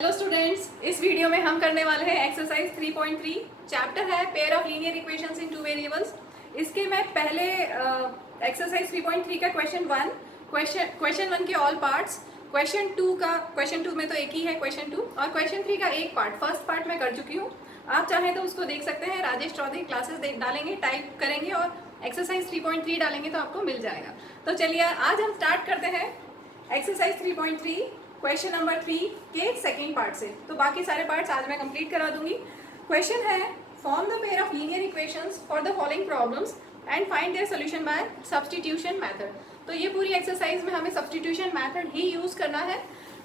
Hello students, इस video में हम करने वाले हैं एक्सरसाइज 3.3। चैप्टर है pair of linear equations in two variables. इसके मैं पहले एक्सरसाइज 3.3 का क्वेश्चन वन के ऑल पार्ट्स, क्वेश्चन टू में तो एक ही है क्वेश्चन टू, और क्वेश्चन थ्री का एक पार्ट, फर्स्ट पार्ट मैं कर चुकी हूँ। आप चाहें तो उसको देख सकते हैं। राजेश चौधरी क्लासेस डालेंगे, टाइप करेंगे और एक्सरसाइज 3.3 डालेंगे तो आपको मिल जाएगा। तो चलिए आज हम स्टार्ट करते हैं एक्सरसाइज 3.3 क्वेश्चन नंबर 3 के सेकेंड पार्ट से। तो बाकी सारे पार्ट्स आज मैं कंप्लीट करा दूंगी। क्वेश्चन है form the pair of linear equations for the following problems and find their solution bye substitution method. तो ये पूरी एक्सरसाइज में हमें सब्स्टिट्यूशन मेथड ही यूज करना है।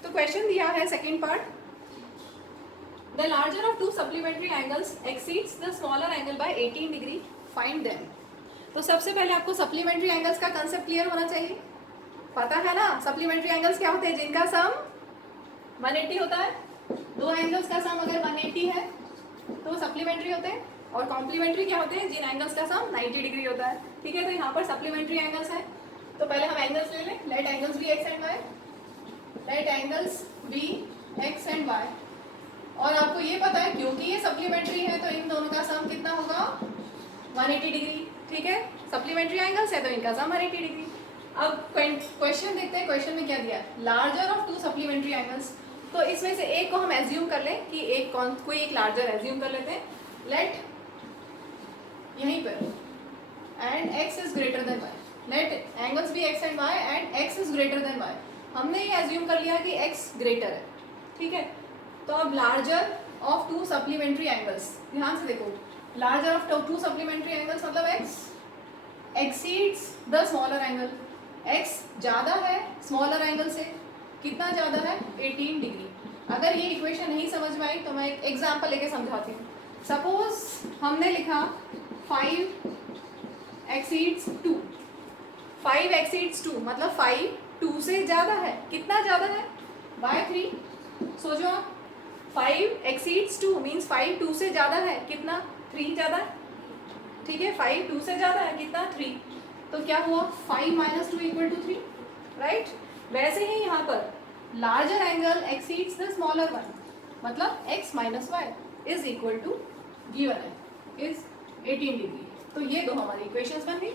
तो क्वेश्चन दिया है second part, the larger of to supplementary angles exceeds the smaller angle by 18 degree, find them. तो सबसे पहले आपको सप्लीमेंट्री एंगल्स का कंसेप्ट क्लियर होना चाहिए। पता है ना सप्लीमेंट्री एंगल्स क्या होते हैं? जिनका सम 180 होता है। दो एंगल्स का सम अगर 180 है तो सप्लीमेंट्री होते हैं। और कॉम्प्लीमेंट्री क्या होते हैं? जिन एंगल्स का सम 90 डिग्री होता है। ठीक है, तो यहाँ पर सप्लीमेंट्री एंगल्स हैं। तो पहले हम एंगल्स ले लें। Let angles be x and y, let angles be x and y. और आपको ये पता है क्योंकि ये सप्लीमेंट्री है तो इन दोनों का सम कितना होगा? 180 डिग्री। ठीक है, सप्लीमेंट्री एंगल्स है तो इनका सम 180 डिग्री। अब क्वेश्चन देखते हैं, क्वेश्चन में क्या दिया है? Larger of to supplementary angles. तो इसमें से एक को हम एज्यूम कर लें कि कोई एक लार्जर एज्यूम कर लेते हैं। लेट यहीं पर and x is greater than y, let angles be x and y and x is greater than y। हमने ये एज्यूम कर लिया कि x ग्रेटर है। ठीक है, तो अब larger of to supplementary angles, ध्यान से देखो, larger of to supplementary angles मतलब x exceeds the smaller angle. x ज़्यादा है स्मॉलर एंगल से। कितना ज़्यादा है? 18 डिग्री। अगर ये इक्वेशन नहीं समझ में आई तो मैं एक एग्जांपल लेके समझाती हूँ। सपोज हमने लिखा 5 एक्सीड्स 2, 5 एक्सीड्स 2 मतलब 5 2 से ज़्यादा है। कितना ज़्यादा है? बाय 3। सोचो आप, 5 एक्सीड्स 2 मीन्स 5 2 से ज़्यादा है। कितना? 3 ज़्यादा है। ठीक है, 5 2 से ज़्यादा है। कितना? 3। तो क्या हुआ? 5 - 2 = 3, राइट। वैसे ही यहाँ पर larger angle exceeds the smaller one मतलब x - y is equal to given है इज 18 डिग्री। तो ये दो हमारी इक्वेशंस बन गई।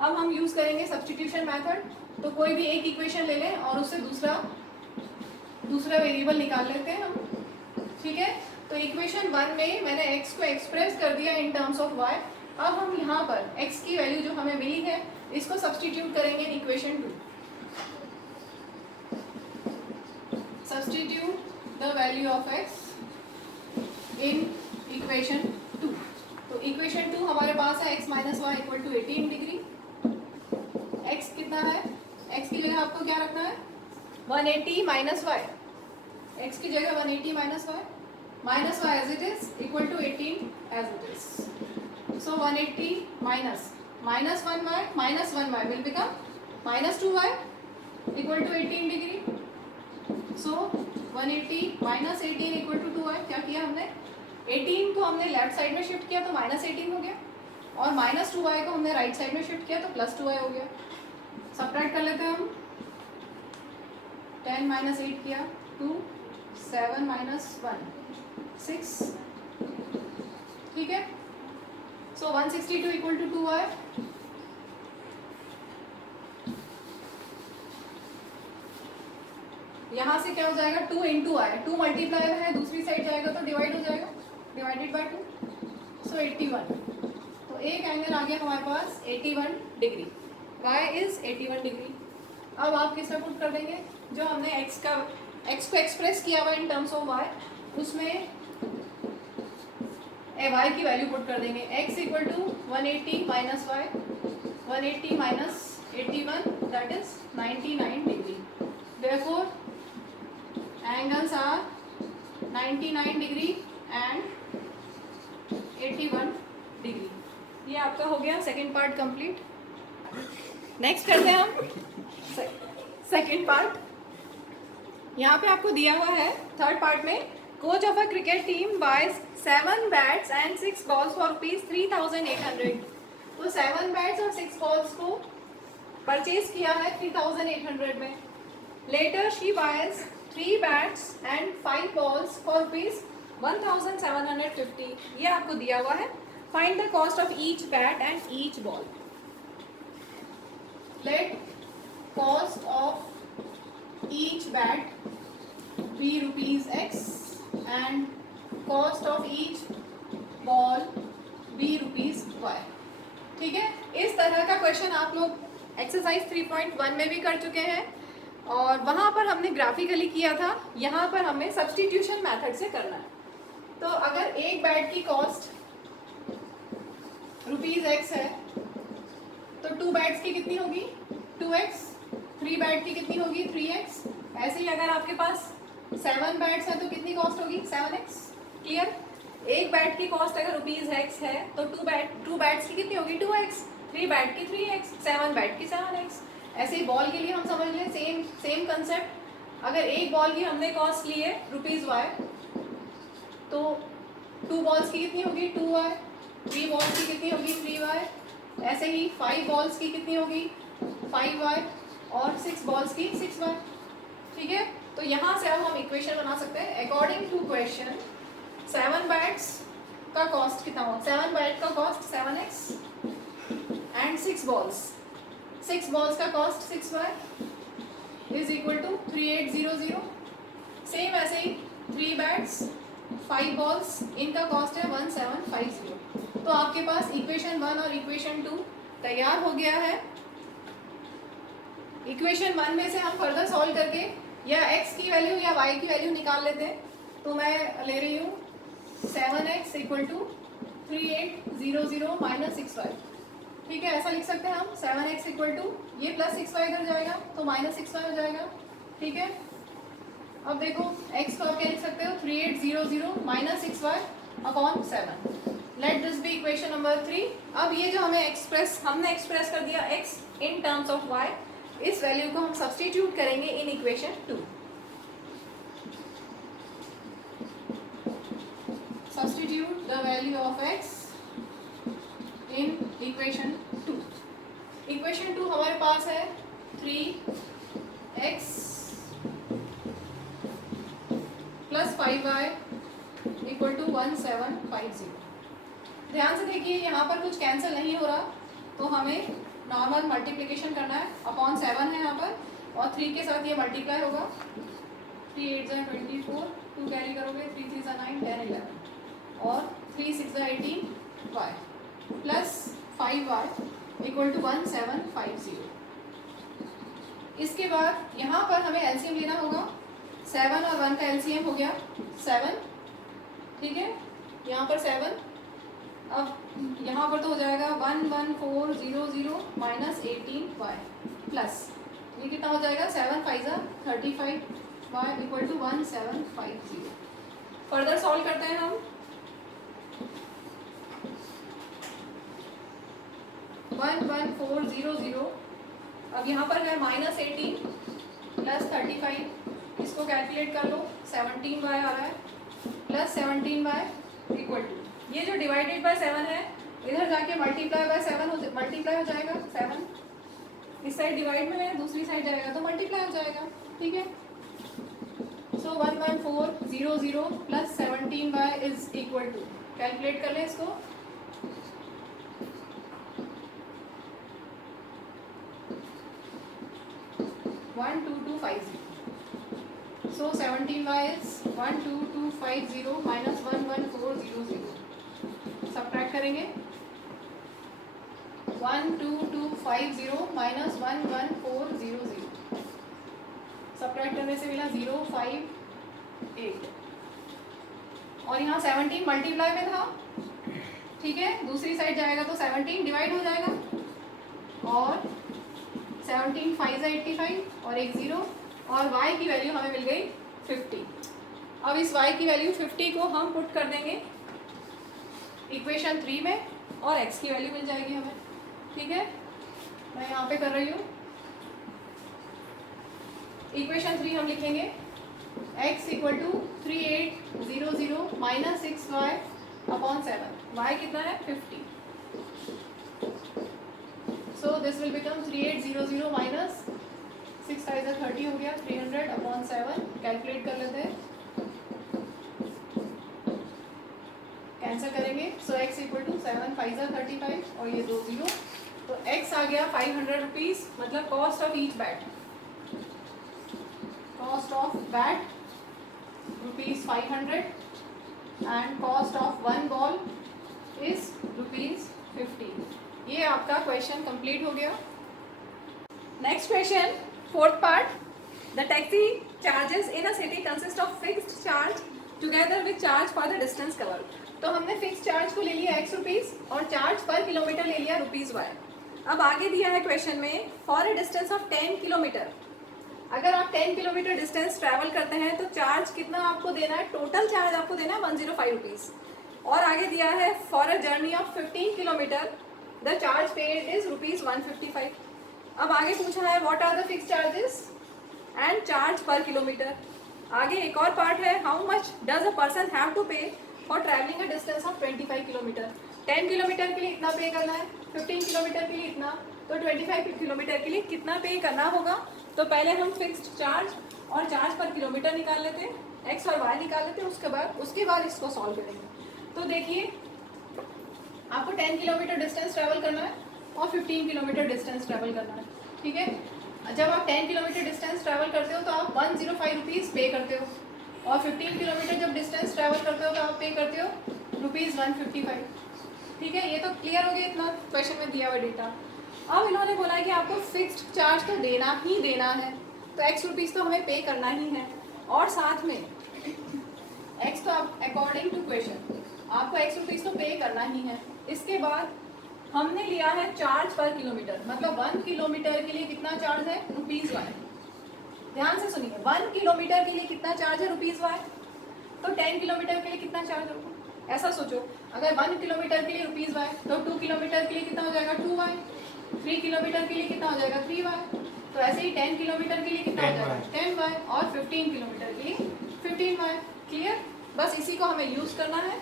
अब हम यूज करेंगे सब्स्टिट्यूशन मेथड। तो कोई भी एक इक्वेशन ले लें और उससे दूसरा वेरिएबल निकाल लेते हैं हम। ठीक है, तो इक्वेशन 1 में मैंने x को एक्सप्रेस कर दिया इन टर्म्स ऑफ y। अब हम यहाँ पर x की वैल्यू जो हमें मिली है इसको सब्स्टिट्यूट करेंगे in equation 2। Substitute the value of x in equation 2। तो इक्वेशन 2 हमारे पास है x - y = 18 डिग्री। x कितना है? x की जगह आपको क्या रखना है? 180 - y। x की जगह 180 - y as it is equal to 18 as it is. So 180 minus 1y will become -2y equal to 18 degree. So 180 - 18 equal to 2y। क्या किया हमने? 18 को हमने लेफ्ट साइड में शिफ्ट किया तो -18 हो गया, और -2y को हमने राइट साइड में शिफ्ट किया तो +2y हो गया। सब्ट्रैक्ट कर लेते हैं हम। 10 - 8 किया 2, 7 - 1 6। ठीक है, so 162 equal to 2y। यहाँ से क्या हो जाएगा? 2 इंटू आई, 2 मल्टीप्लाई है, दूसरी साइड जाएगा तो डिवाइड हो जाएगा, डिवाइडेड बाय 2, सो 81। तो एक एंगल आ गया हमारे पास 81 डिग्री। y is 81 degree. अब आप किस में पुट कर देंगे? जो हमने x को एक्सप्रेस किया हुआ इन टर्म्स ऑफ y, उसमें y की वैल्यू पुट कर देंगे। x equal to 180 - y, 180 - 81 that is 99 degree. Therefore angles are 99 degree and 81 degree. ये आपका हो गया सेकेंड पार्ट कंप्लीट। नेक्स्ट करते हैं हम सेकेंड पार्ट। यहाँ पे आपको दिया हुआ है थर्ड पार्ट में, coach of a cricket team buys 7 bats and 6 balls for ₹3,800। तो 7 बैट्स और 6 बॉल्स को परचेज किया है 3,800 में। Later she buys 3 bats and 5 balls for rupees 1750, ये आपको दिया हुआ है. Find the cost of each bat and each ball. Let cost of each bat be rupees x and cost of each ball be rupees y. ठीक है, इस तरह का क्वेश्चन आप लोग एक्सरसाइज 3.1 में भी कर चुके हैं और वहाँ पर हमने ग्राफिकली किया था. यहाँ पर हमें सब्स्टिट्यूशन मेथड से करना है. तो अगर एक बैट की कॉस्ट रुपीज x है तो 2 बैट्स की कितनी होगी 2x, 3 बैट की कितनी होगी 3x. ऐसे ही अगर आपके पास 7 बैट्स है तो कितनी कॉस्ट होगी 7x. क्लियर. एक बैट की कॉस्ट अगर रुपीज x है तो 2 बैट्स की कितनी होगी 2x, 3 बैट की 3x, 7 बैट की 7x. ऐसे ही बॉल के लिए हम समझ लें सेम कंसेप्ट. अगर एक बॉल की हमने कॉस्ट ली है रुपीज y तो 2 बॉल्स की कितनी होगी 2y, 3 बॉल्स की कितनी होगी 3y. ऐसे ही 5 बॉल्स की कितनी होगी 5y और 6 बॉल्स की 6y. ठीक है, तो यहाँ से अब हम इक्वेशन बना सकते हैं. अकॉर्डिंग टू क्वेश्चन 7 बैट्स का कॉस्ट कितना हो, 7 बैट का कॉस्ट 7x एंड 6 बॉल्स का cost 6y is equal to 3800. Same ऐसे ही 3 बैट्स 5 बॉल्स इनका कॉस्ट है 1750. तो आपके पास इक्वेशन 1 और इक्वेशन 2 तैयार हो गया है. इक्वेशन 1 में से हम फर्दर सॉल्व करके या x की वैल्यू या y की वैल्यू निकाल लेते हैं. तो मैं ले रही हूँ 7x equal to 3800 minus 6y. ठीक है, ऐसा लिख सकते हैं हम 7x इक्वल टू ये प्लस 6y इधर जाएगा तो माइनस 6y हो जाएगा. ठीक है, अब देखो x को आप क्या लिख सकते हो 3800 minus 6y upon 7. Let this be equation number 3. अब ये जो हमने एक्सप्रेस कर दिया x in terms of y, इस वैल्यू को हम सब्स्टिट्यूट करेंगे in equation 2. Substitute the value of x in equation 2. Equation 2 हमारे पास है 3x plus 5y equal to 1750. ध्यान से देखिए यहाँ पर कुछ कैंसिल नहीं हो रहा तो हमें नॉर्मल मल्टीप्लिकेशन करना है. अपॉन 7 है यहाँ पर और 3 के साथ ये मल्टीप्लाई होगा. 3 8 जा 24, 2 कैरी करोगे 3 3 जा 9 10 11 और 3 6 जा 18 y plus 5y equal to 1750. इसके बाद यहाँ पर हमें एलसीएम लेना होगा. 7 और 1 का एलसीएम हो गया 7. ठीक है, यहाँ पर 7. अब यहाँ पर तो हो जाएगा 11400 माइनस 18y प्लस ये कितना हो जाएगा 7 5 जा 35y equal to 1750. Further solve करते हैं हम. 11400. अब यहाँ पर है माइनस 18 प्लस 35. इसको कैलकुलेट कर लो 17y आ रहा है प्लस 17y इक्वल टू ये जो डिवाइडेड बाय 7 है इधर जाके मल्टीप्लाई बाय 7 मल्टीप्लाई हो जाएगा. 7 इस साइड डिवाइड में है दूसरी साइड जाएगा तो मल्टीप्लाई हो जाएगा. ठीक है, so 11400 plus 17y is equal to calculate कर लें इसको 12250. So 17y is 12250 minus 11400. Subtract करेंगे 12250 minus 11400. Subtract करने से मिला 058 और यहाँ 17 मल्टीप्लाई में था. ठीक है, दूसरी साइड जाएगा तो 17 डिवाइड हो जाएगा और 17 5 85 और एक 0 और y की वैल्यू हमें मिल गई 50. अब इस y की वैल्यू 50 को हम पुट कर देंगे इक्वेशन 3 में और x की वैल्यू मिल जाएगी हमें. ठीक है, मैं यहाँ पे कर रही हूँ. इक्वेशन 3 हम लिखेंगे x equal to 3800 minus 6y upon 7. y कितना है 50. So this will become 3800 minus 6 टाइज़र 30 हो गया, 300 अपॉन 7 कैलकुलेट कर लेते हैं, कैंसिल करेंगे। सो x इक्वल टू 7 5 35 और ये 2 0, तो x आ गया 500 रुपीज़, मतलब cost of each bat, cost of bat rupees 500 and cost of one ball is rupees 50। ये आपका क्वेश्चन कंप्लीट हो गया। Next question, fourth part, the taxi charges in a city consist of fixed charge together with charge for the distance cover. तो हमने fix charge को ले लिया x rupees और चार्ज पर किलोमीटर ले लिया ₹y। अब आगे दिया है क्वेश्चन में for a distance of 10 kilometre, अगर आप 10 किलोमीटर डिस्टेंस ट्रैवल करते हैं तो चार्ज कितना आपको देना है, टोटल चार्ज आपको देना है 105 रुपीज़। और आगे दिया है for a journey of 15 kilometre the charge paid is rupees 155। अब आगे पूछा है what are the fix charges and charge per kilometre. आगे एक और पार्ट है, how much does a person have to pay for travelling a distance of 25 kilometre. 10 kilometre के लिए इतना पे करना है, 15 किलोमीटर के लिए इतना, तो 25 किलोमीटर के लिए कितना पे करना होगा। तो पहले हम फिक्स्ड चार्ज और चार्ज पर किलोमीटर निकाल लेते हैं, एक्स और वाई निकाल लेते हैं, उसके बाद इसको सॉल्व करेंगे। तो देखिए आपको 10 किलोमीटर डिस्टेंस ट्रैवल करना है और 15 किलोमीटर डिस्टेंस ट्रैवल करना है, ठीक है। जब आप 10 किलोमीटर डिस्टेंस ट्रैवल करते हो तो आप 105 रुपीज़ पे करते हो, और 15 किलोमीटर जब डिस्टेंस ट्रैवल करते हो तो आप पे करते हो रुपीज़ 155, ठीक है। ये तो क्लियर हो गया इतना क्वेश्चन में दिया हुआ डेटा। अब इन्होंने बोला है कि आपको फिक्स्ड चार्ज तो देना ही देना है, तो x रुपीज़ तो हमें पे करना ही है, और साथ में x तो आप अकॉर्डिंग टू क्वेश्चन आपको x रुपीज़ तो पे करना ही है। इसके बाद हमने लिया है चार्ज पर किलोमीटर, मतलब 1 किलोमीटर के लिए कितना चार्ज है ₹y। ध्यान से सुनिए, 1 किलोमीटर के लिए कितना चार्ज है ₹y, तो 10 किलोमीटर के लिए कितना चार्ज होगा, ऐसा सोचो। अगर 1 किलोमीटर के लिए ₹y तो 2 किलोमीटर के लिए कितना हो जाएगा 2y, 3 किलोमीटर के लिए कितना हो जाएगा 3y, तो ऐसे ही 10 किलोमीटर के लिए कितना हो जाएगा 10y, और 15 किलोमीटर के लिए 15y। क्लियर, बस इसी को हमें यूज़ करना है।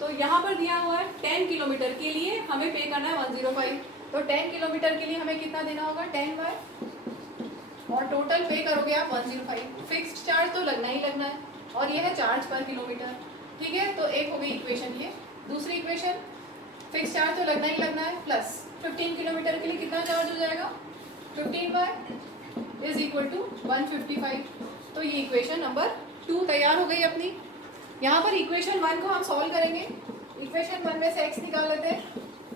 तो यहाँ पर दिया हुआ है 10 किलोमीटर के लिए हमें पे करना है 105, तो 10 किलोमीटर के लिए हमें कितना देना होगा 10y, और टोटल पे करोगे आप 105। फिक्स्ड चार्ज तो लगना ही लगना है, और ये है चार्ज पर किलोमीटर, ठीक है। तो एक हो गई इक्वेशन ये। दूसरी इक्वेशन, फिक्स चार्ज तो लगना ही लगना है, प्लस 15 किलोमीटर के लिए कितना चार्ज हो जाएगा 15y इज इक्वल टू 155। तो ये इक्वेशन नंबर 2 तैयार हो गई अपनी। यहाँ पर इक्वेशन 1 को हम सॉल्व करेंगे। इक्वेशन 1 में से x निकाल लेते हैं,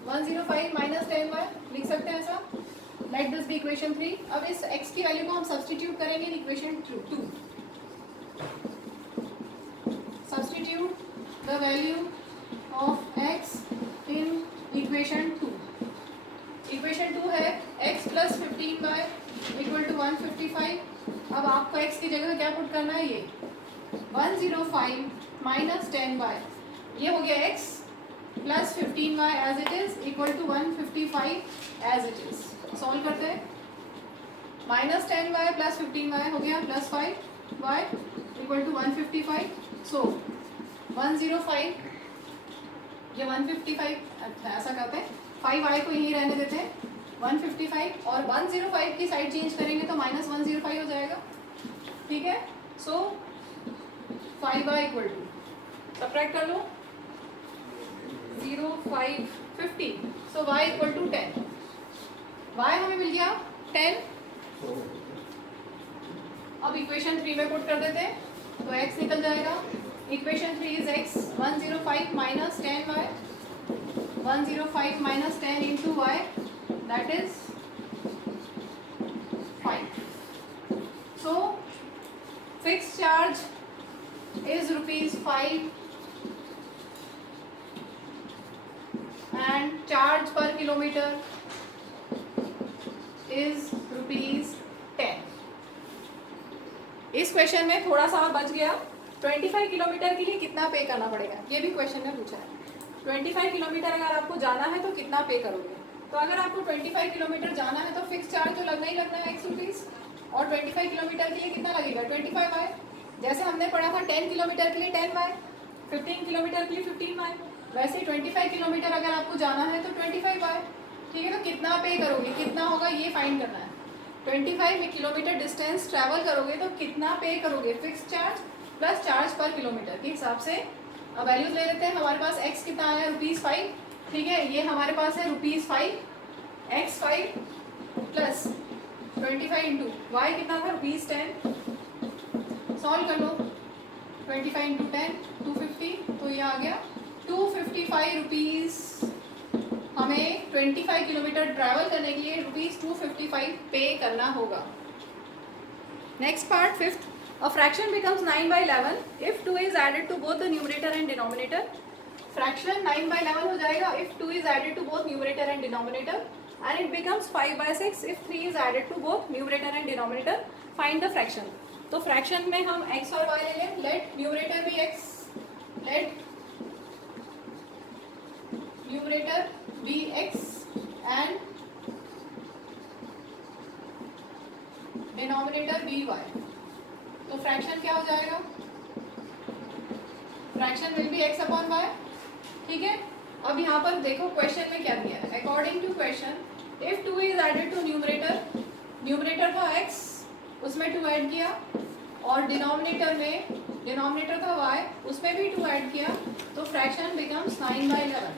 105 माइनस 10y लिख सकते हैं ऐसा, लेट दिस बी इक्वेशन 3। अब इस x की वैल्यू को हम सब्सटीट्यूट करेंगे in equation 2। Substitute the value of x in equation 2। Equation 2 है x plus 15y equal to 155। अब आपको x की जगह क्या पुट करना है, ये 105 माइनस 10y, ये हो गया x plus 15y as it is equal to 155 as it is. Solve करते हैं, माइनस 10y प्लस 15y हो गया प्लस 5y इक्वल टू 155। सो 105 ये 155, अच्छा ऐसा करते हैं 5y को यहीं रहने देते हैं 155, और 105 की साइड चेंज करेंगे तो माइनस 105 हो जाएगा, ठीक है। सो 5y इक्वल टू सब्ट्रैक्ट कर लो 0 5 50, सो y इक्वल टू 10। y हमें मिल गया 10। अब इक्वेशन 3 में पुट कर देते हैं तो x निकल जाएगा। Equation 3 is x 105 minus 10y, 105 minus 10 into y, that is 5. So fixed charge is ₹5 and charge per kilometer is ₹10। इस क्वेश्चन में थोड़ा सा और बच गया, 25 किलोमीटर के लिए कितना पे करना पड़ेगा, ये भी क्वेश्चन में पूछा है। 25 किलोमीटर अगर आपको जाना है तो कितना पे करोगे, तो अगर आपको 25 किलोमीटर जाना है तो फिक्स चार्ज तो लगना ही लगना है x रुपीज़, और 25 किलोमीटर के लिए कितना लगेगा 25y। जैसे हमने पढ़ा था 10 किलोमीटर के लिए 10y, 15 किलोमीटर के लिए 15y, वैसे 25 किलोमीटर अगर आपको जाना है तो 25y, ठीक है। तो कितना पे करोगे, कितना होगा ये फाइंड करना है। 25 किलोमीटर डिस्टेंस ट्रैवल करोगे तो कितना पे करोगे, fix charge plus charge per kilometre के हिसाब से। अब वैल्यूज ले लेते हैं। हमारे पास x कितना आया, ₹5, ठीक है। ये हमारे पास है ₹5, x5 प्लस 25 इंटू वाई कितना था, ₹10। सॉल्व कर लो, 25 इंटू 10 250, तो ये आ गया ₹255। हमें 25 किलोमीटर ट्रैवल करने के लिए ₹255 पे करना होगा। Next part, fifth, a fraction becomes 9/11 if 2 is added to both the numerator and denominator. Fraction 9/11 हो जाएगा if 2 is added to both numerator and denominator, and it becomes 5/6 if 3 is added to both numerator and denominator. Find the fraction. तो fraction में हम x और y ले लें। let numerator be x, let numerator be x and denominator be y. तो fraction क्या हो जाएगा, fraction will B x upon y, ठीक है। अब यहाँ पर देखो क्वेश्चन में क्या दिया है। According to question, if 2 is added to numerator, numerator था x, उसमें 2 ऐड किया, और डिनोमिनेटर में, डिनोमिनेटर था y, उसमें भी 2 ऐड किया, तो फ्रैक्शन बिकम्स 9/11।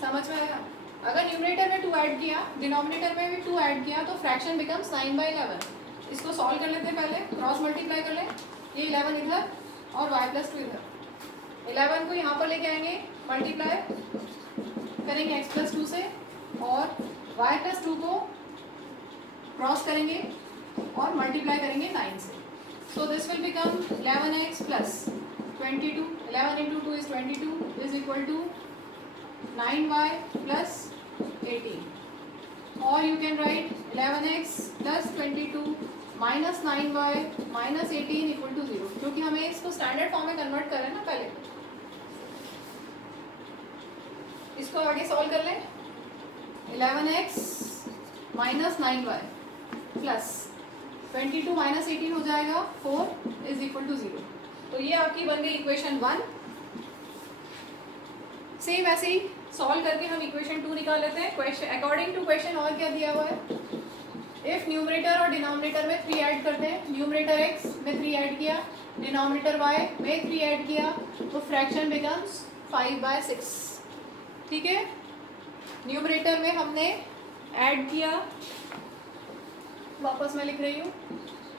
समझ में आया। अगर न्यूमरेटर में 2 ऐड किया, डिनोमिनेटर में भी 2 ऐड किया, तो फ्रैक्शन बिकम्स 9/11। इसको सॉल्व कर लेते हैं। पहले क्रॉस मल्टीप्लाई कर लें, ये 11 इधर और y + 2 इधर। 11 को यहाँ पर लेके आएंगे, मल्टीप्लाई करेंगे x + 2 से, और y + 2 को क्रॉस करेंगे और मल्टीप्लाई करेंगे 9 से। So this will become 11x + 22, 11 into 2 is 22 is equal to 9y + 18, or you can write 11x + 22 minus 9y minus 18 equal to 0, क्योंकि हमें इसको स्टैंडर्ड फॉर्म में कन्वर्ट कर रहे हैं ना। पहले इसको आगे सॉल्व कर लें। 11x minus 9y plus 22 minus 18 हो जाएगा 4 is equal to 0। तो ये आपकी बन गई इक्वेशन 1। सेम ऐसे ही सॉल्व करके हम इक्वेशन 2 निकाल लेते हैं। क्वेश्चन अकॉर्डिंग टू क्वेश्चन और क्या दिया हुआ है, इफ न्यूमरेटर और डिनोमिनेटर में 3 ऐड करते हैं, न्यूमरेटर x में 3 ऐड किया, डिनोमिनेटर y में 3 ऐड किया, तो फ्रैक्शन बिकम्स 5/6, ठीक है। न्यूमरेटर में हमने ऐड किया, वापस मैं लिख रही हूँ,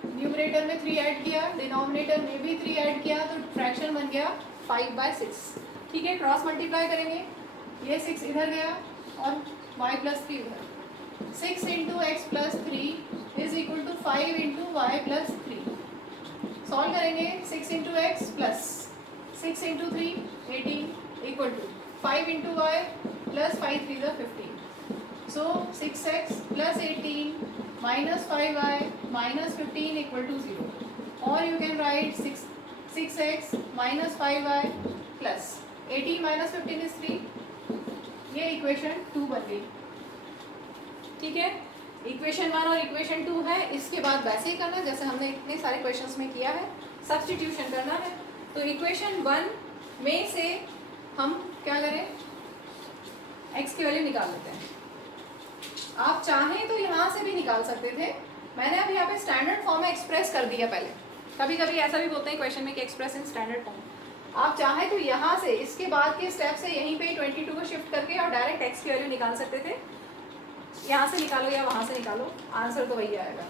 न्यूमरेटर में 3 ऐड किया, डिनोमिनेटर में भी 3 ऐड किया, तो फ्रैक्शन बन गया 5/6, ठीक है। क्रॉस मल्टीप्लाई करेंगे, ये 6 इधर गया और y + 3 इधर। 6 into x + 3 is equal to 5 into y + 3। Solve करेंगे, 6 into x plus 6 into 3 18 equal to 5 into y plus 5 3 = 15। So 6x + 18 minus 5y minus 15 equal to 0, or you can write 6x minus 5y plus 18 minus 15 is 3। ये equation 2 बन गई, ठीक है। Equation 1 और equation 2 है। इसके बाद वैसे ही करना जैसे हमने इतने सारे क्वेश्चंस में किया है, सब्स्टिट्यूशन करना है। तो इक्वेशन 1 में से हम क्या करें, x की वैल्यू निकाल लेते हैं। आप चाहें तो यहाँ से भी निकाल सकते थे, मैंने अब यहाँ पे स्टैंडर्ड फॉर्म में एक्सप्रेस कर दिया। पहले कभी कभी ऐसा भी बोलते हैं क्वेश्चन में कि एक्सप्रेस इन स्टैंडर्ड फॉर्म। आप चाहें तो यहाँ से इसके बाद के स्टेप से यहीं पे 22 को शिफ्ट करके और डायरेक्ट x की वैल्यू निकाल सकते थे। यहाँ से निकालो या वहाँ से निकालो, आंसर तो वही आएगा,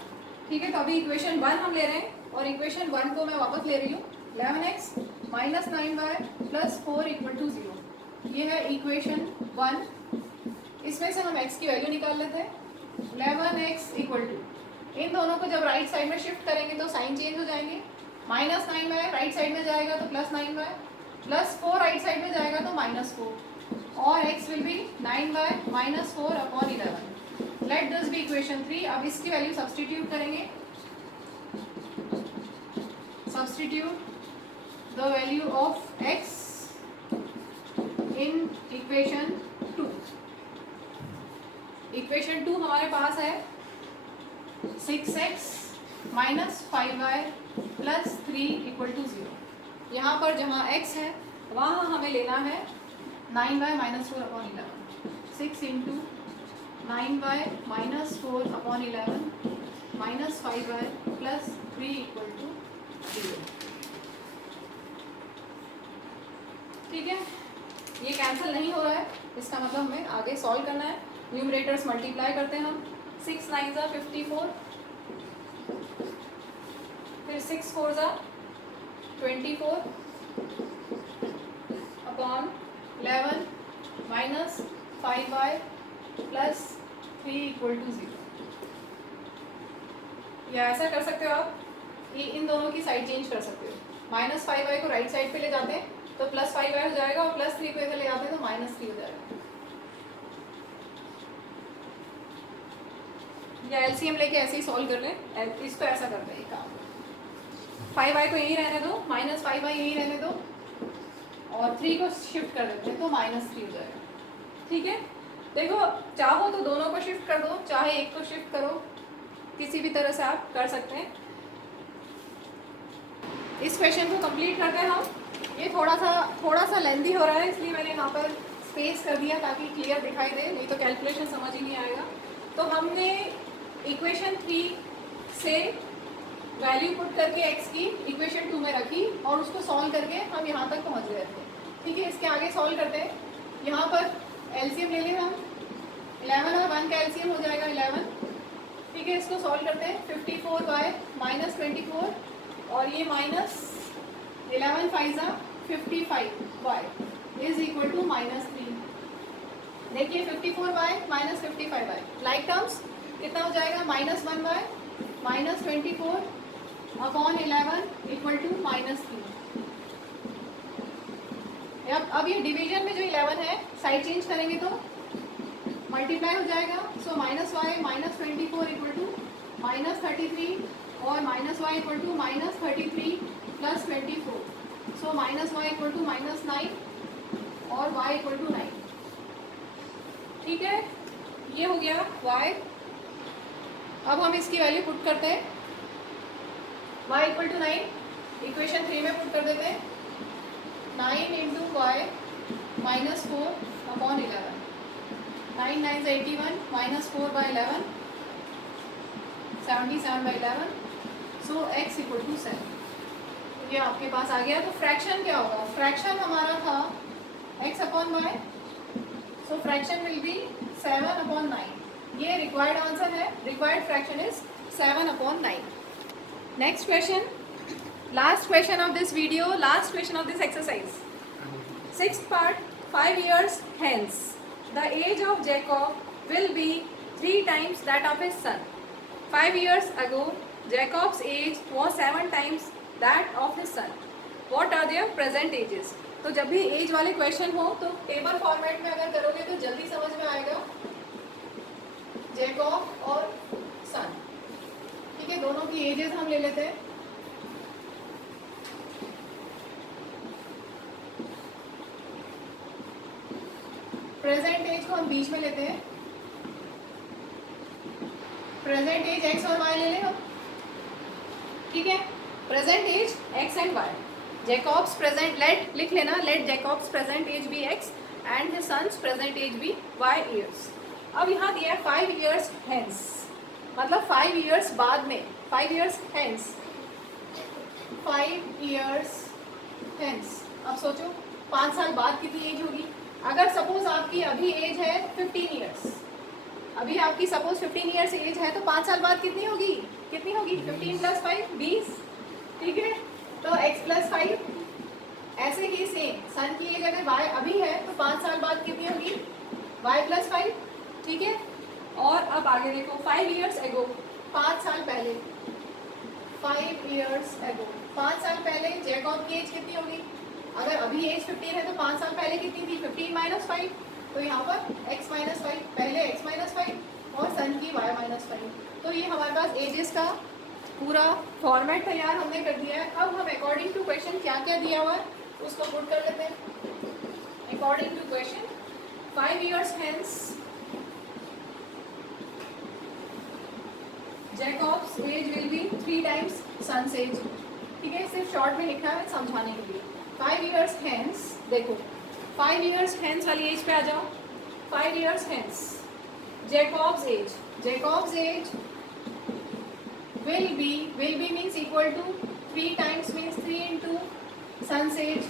ठीक है। तो अभी इक्वेशन 1 हम ले रहे हैं, और इक्वेशन 1 को मैं वापस ले रही हूँ। 11x minus 9y plus 4 equal to 0, ये है इक्वेशन 1। इसमें से हम x की वैल्यू निकाल लेते हैं। 11x इक्वल टू, इन दोनों को जब राइट साइड में शिफ्ट करेंगे तो साइन चेंज हो जाएंगे। माइनस 9y राइट साइड में जाएगा तो plus 9y, plus 4 right side में जाएगा तो -4, और x will be 9y minus 4 upon 11। Let this be equation 3। अब इसकी वैल्यू सब्स्टिट्यूट करेंगे। Substitute the value of x in equation 2। Equation 2 हमारे पास है 6x minus 5y plus 3 equal to 0। यहाँ पर जहाँ x है वहाँ हमें लेना है 9y minus 4 upon 11। 6 into 9y minus 4/11 minus 5y plus 3 equal to 0। ठीक है, ये कैंसिल नहीं हो रहा है, इसका मतलब हमें आगे सॉल्व करना है। न्यूमरेटर्स मल्टीप्लाई करते हैं हम, 6 9 ज़ा 54, फिर 6 4 ज़ा 24 upon 11 minus 5y plus 3 equal to 0। या ऐसा कर सकते हो आप, ये इन दोनों की साइड चेंज कर सकते हो। माइनस 5y को राइट साइड पे ले जाते हैं तो प्लस 5y हो जाएगा, और प्लस 3 को इधर ले जाते हैं तो माइनस 3 हो जाएगा। या एलसीएम लेके ऐसे ही सॉल्व कर लें, इसको ऐसा करते हैं काम, 5y को यहीं रहने दो, माइनस 5y यहीं रहने दो, और 3 को शिफ्ट कर देते हैं तो माइनस 3 हो जाएगा। ठीक है, देखो चाहो तो दोनों को शिफ्ट कर दो, चाहे एक को शिफ्ट करो, किसी भी तरह से आप कर सकते हैं। इस क्वेश्चन को कंप्लीट करते हैं हम। ये थोड़ा सा लेंथी हो रहा है, इसलिए मैंने यहाँ पर स्पेस कर दिया ताकि क्लियर दिखाई दे, नहीं तो कैलकुलेशन समझ ही नहीं आएगा। तो हमने इक्वेशन 3 से वैल्यू पुट करके x की इक्वेशन 2 में रखी और उसको सॉल्व करके हम यहाँ तक पहुँच गए थे। ठीक है, इसके आगे सॉल्व करते हैं। यहाँ पर एलसीएम ले लें हम, 11 और 1 का एलसीएम हो जाएगा 11। ठीक है, इसको सॉल्व करते हैं। 54y माइनस 24 और ये माइनस 11 5 ज़ा 55y is equal to minus 3। देखिए 54y minus 55y like terms कितना हो जाएगा, minus 1y minus 24 upon 11 equal to minus 3। अब ये डिवीजन में जो 11 है साइड चेंज करेंगे तो मल्टीप्लाई हो जाएगा। So minus y minus 24 equal to minus 33 और minus y equal to minus 33 plus 24। So minus y equal to minus 9 और वाई इक्वल टू 9। ठीक है, ये हो गया y। अब हम इसकी वैल्यू पुट करते हैं, y इक्वल टू 9 इक्वेशन 3 में पुट कर देते हैं। 9 into y minus 4 upon 11, 9 9 81 minus 4 by 11 77 by 11। So x equal to 7। ये आपके पास आ गया। तो फ्रैक्शन क्या होगा, फ्रैक्शन हमारा था x upon y, so fraction will be 7 upon 9। ये रिक्वायर्ड आंसर है, required fraction is 7 upon 9। Next question, last question of this video, last question of this exercise. Sixth part, 5 years hence the age of Jacob will be 3 times that of his son. 5 years ago Jacob's age was 7 times that of his son. What are their present ages? तो जब भी as वाले question हो तो table format में अगर करोगे तो जल्दी समझ में आएगा। जैकब और सन, ठीक है, दोनों की एजेस हम ले लेते हैं। प्रेजेंट एज को हम बीच में लेते हैं। प्रेजेंट एज एक्स और वाई ले लें हम। ठीक है, present age X and Y. Jacob's present, let लिख लेना, let Jacob's present age be x and his son's present age be Y years. अब यहाँ दिया है 5 years hence, मतलब 5 years बाद में, 5 years hence, 5 years hence। अब सोचो 5 साल बाद कितनी एज होगी। अगर सपोज आपकी अभी एज है 15 years, अभी आपकी सपोज 15 years एज है तो 5 साल बाद कितनी होगी, कितनी होगी, 15 + 5 20। ठीक है, तो x + 5। ऐसे ही सेम सन की एज अगर y अभी है तो 5 साल बाद कितनी होगी, y + 5। ठीक है, और अब आगे देखो 5 years ago, 5 साल पहले, 5 years ago, 5 साल पहले जैकब की एज कितनी होगी। अगर अभी एज 15 है तो 5 साल पहले कितनी थी, 15 - 5। तो यहाँ पर x - 5, पहले x - 5 और सन की y - 5। तो ये हमारे पास एजेस का पूरा फॉर्मेट तैयार हमने कर दिया है। अब हम अकॉर्डिंग टू क्वेश्चन क्या क्या दिया हुआ है उसको पुट कर लेते हैं। According to question 5 years hence Jacob's age will be 3 times son's age. ठीक है, सिर्फ शॉर्ट में लिखा है समझाने के लिए। 5 years hence, देखो 5 years hence वाली एज पे आ जाओ। 5 years hence Jacob's age will be means equal to 3 times means 3 into sun's age.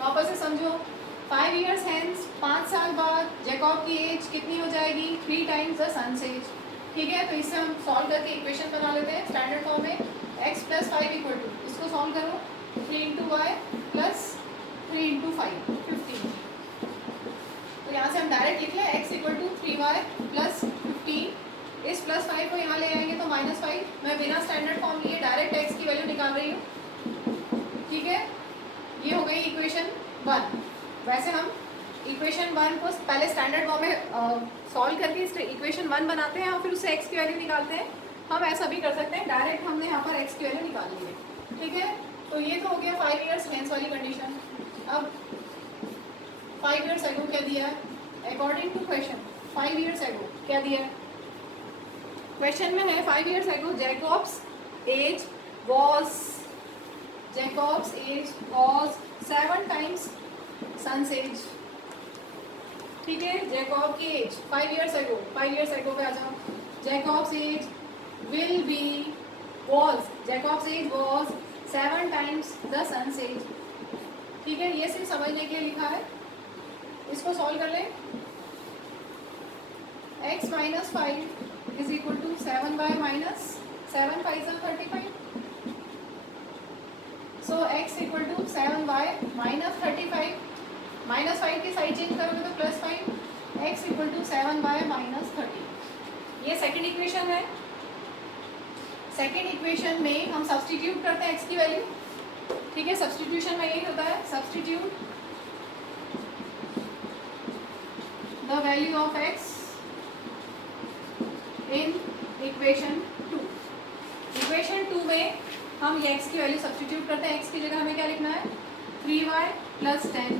वापस से समझो, 5 years hence 5 साल बाद जैकॉब की एज कितनी हो जाएगी? 3 times द सन्स एज. ठीक है, तो इससे हम सॉल्व करके इक्वेशन बना लेते हैं स्टैंडर्ड फॉर्म में. x + 5 इक्वल टू, इसको सॉल्व करो, 3 into y प्लस 3 into 5 15. तो यहाँ से हम डायरेक्ट लिख लें x equal to 3y plus 15. इस प्लस 5 को यहाँ ले आएंगे तो -5. मैं बिना स्टैंडर्ड फॉर्म लिए डायरेक्ट x की वैल्यू निकाल रही हूँ. ठीक है, ये हो गई इक्वेशन 1. वैसे हम इक्वेशन 1 को पहले स्टैंडर्ड फॉर्म में सॉल्व करके इस इक्वेशन 1 बनाते हैं और फिर उससे x की वैल्यू निकालते हैं. हम ऐसा भी कर सकते हैं, डायरेक्ट हमने यहाँ पर x की वैल्यू निकाल ली है. ठीक है, तो ये तो हो गया 5 years हेंस वाली कंडीशन. अब 5 years एगो क्या दिया है? अकॉर्डिंग टू क्वेश्चन 5 years एगो क्या दिया है? क्वेश्चन में है 5 years ago Jacob's age was 7 times son's age. ठीक है, जैकॉब की एज 5 years एगो पे आ जाओ. Jacob's age will be Jacob's age was 7 times the son's age. ठीक है, ये सिर्फ समझने के लिए लिखा है. इसको सॉल्व कर लें. x - 5 is equal to 7y minus 7 5 35. So x equal to 7y minus 35. -5 की साइड चेंज करोगे तो +5. x equal to 7y minus 30. ये सेकेंड इक्वेशन है. सेकेंड इक्वेशन में हम सब्सटीट्यूट करते हैं x की वैल्यू. ठीक है, सब्सटीट्यूशन में यही होता है, substitute the value of x in equation 2. Equation 2 में हम ये x की वैल्यू सब्सटीट्यूट करते हैं. x की जगह हमें क्या लिखना है? 3y plus 10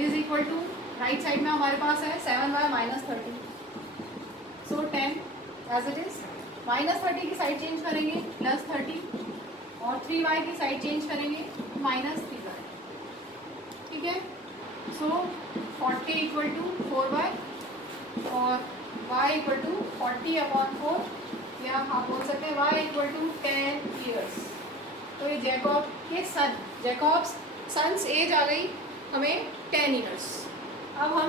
is equal to, right side में हमारे पास है 7y minus 30. So 10 as it is. -30 की साइड चेंज करेंगे +30 और 3y की साइड चेंज करेंगे -3y. ठीक है, सो 40 इक्वल टू 4y और y इक्वल टू 40/4, या आप बोल सकते हैं y इक्वल टू 10 years. तो ये जैकॉब्स सन्स एज आ गई हमें 10 years. अब हम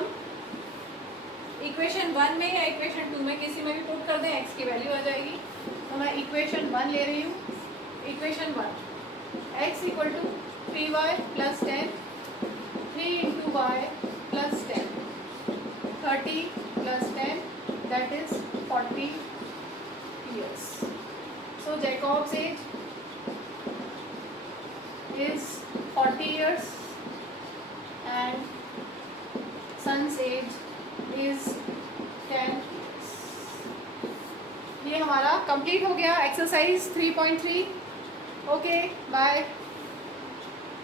इक्वेशन 1 में या इक्वेशन 2 में किसी में भी पुट कर दें, x की वैल्यू आ जाएगी. तो मैं इक्वेशन 1 ले रही हूँ. Equation 1 x equal to 3y plus 10, 3 into y plus 10, 30 plus 10 that is 40 years. So Jacob's age is 40 years and son's age is 10. ये हमारा कंप्लीट हो गया एक्सरसाइज 3.3. Okay, bye.